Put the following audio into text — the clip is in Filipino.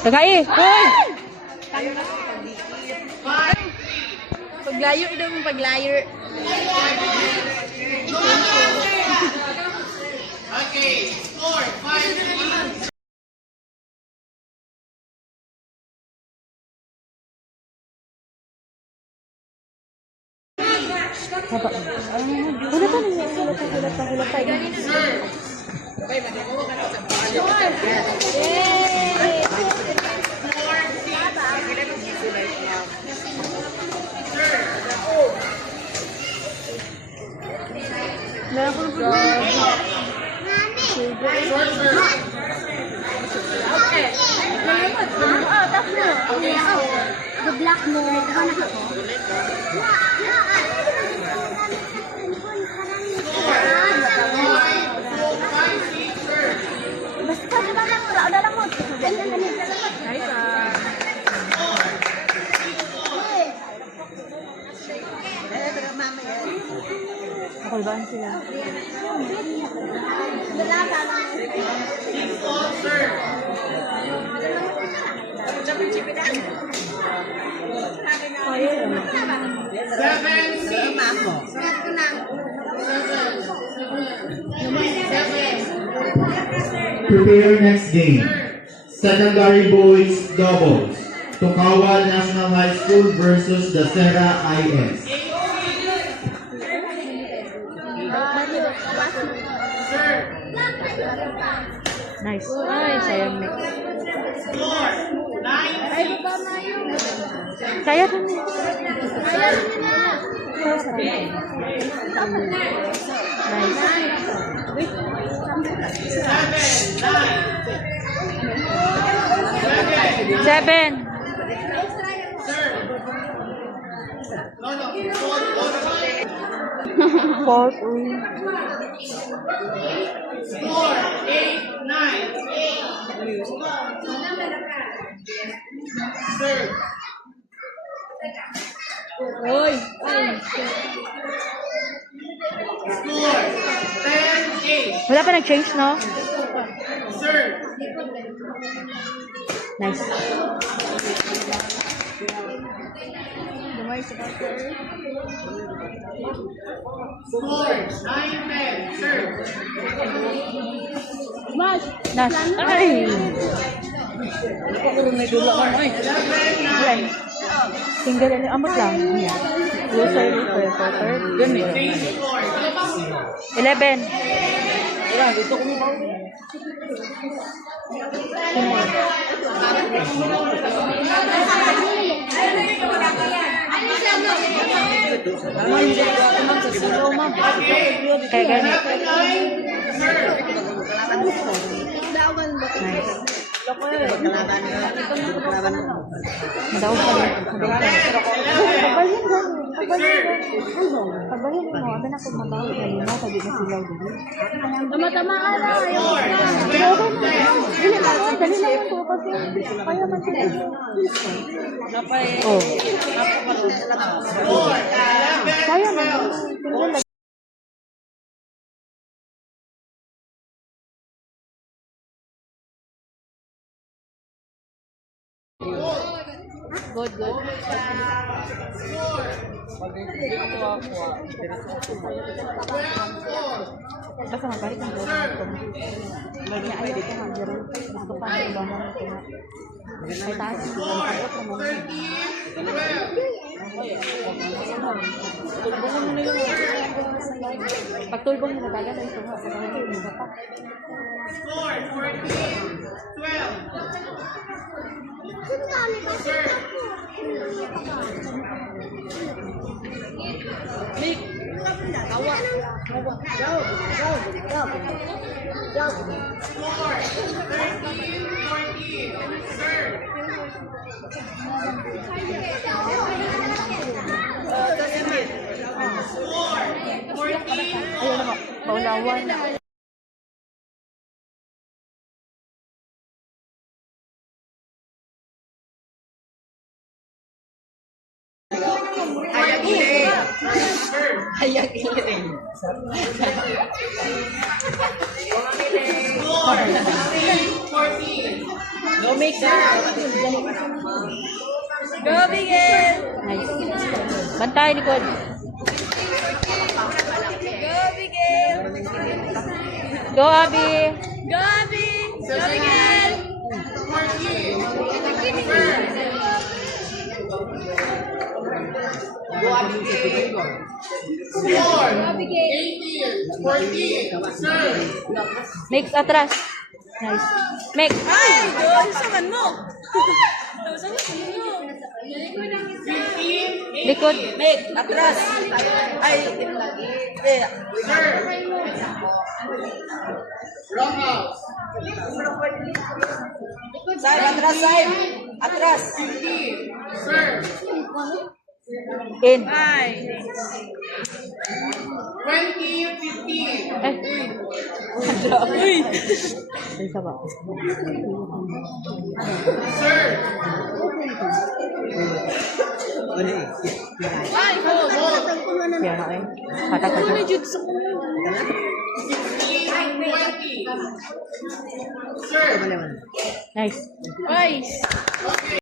Tagay! Hoy! Paglayo daw mong paglayo. Okay, score 5-3. The black mo, anak ako. Basta di ba lang, wala lang mo. Nakulbaan sila. Prepare next game. Secondary boys doubles. Tokawa National High School versus the Serra IS. Nice. Ay, sayang mix. Kaya rin eh. Seven. Fourth. Score 8-9. Serve. Oy. Score 10-8. Wala pa nag-change, no? Serve. Nice. Score 9-10. Serve. Nash. Ay! May dula ka, ay. 11-9. Single and amot lang. Loser, loser. Yun eh. Same score. 11. Kaya ganit. Nice. Madaw pa rin. Pagbalhin mo, abi na kung mabaw na lima, pag di na silaw din. Tama-tamaan na. Dili lang mo, dali lang mo kasi kaya man sila. Oh. Kaya man. Good, good. Basta mabalik ang goal ito. Lagi ay dito manjaro. Gusto pa ang bangon ito. Ay taas. Tulbong mo na yung pagtulbong mo na dagat ito. Score 14. Ayun ako. Paulawan. Hayag ilin. Score 16-14. Go, make that. Go, Miguel! Nice. Bantay, likod. Go, Miguel! Go, Abby. Go, Abby! Go, Miguel! 14. Score 18-14. Serve. Mix atras. Nice. Mix. Ay! Go! Sasaman mo! Sasaman mo! 15-18. Likod. Make! Atras! Ay! Eh! Serve. Wrong house. Side! Atras! Side! Atras! 15. Serve. In. Ay! 20-15. Eh. Uy! Isa ba? Serve. Ay! Hold! Yan na eh. Patag ka. Jud sa kuno. 16-20. Serve. Nice. Ay! Okay.